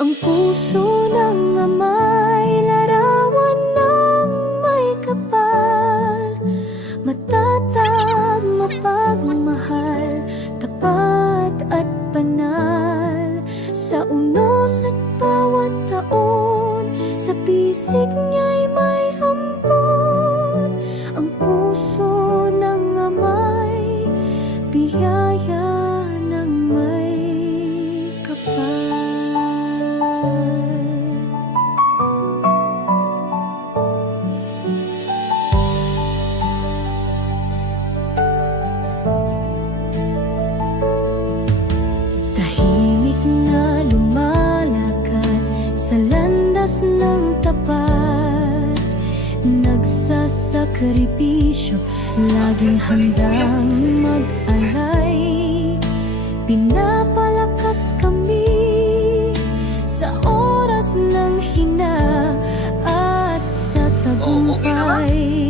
Ang puso ng ama'y larawan ng may kapal, matatag, mapagmahal, tapat at banal. Sa unos at bawat taon, sa bisig niya'y may hampon. Ang puso ng ama'y biyaya ng may kapal. Tahimik na lumalakad sa landas ng tapat, nagsasakripisyo, laging handang mag-alay. Pinapalakas kami sa oras ng hina at sa tagumpay.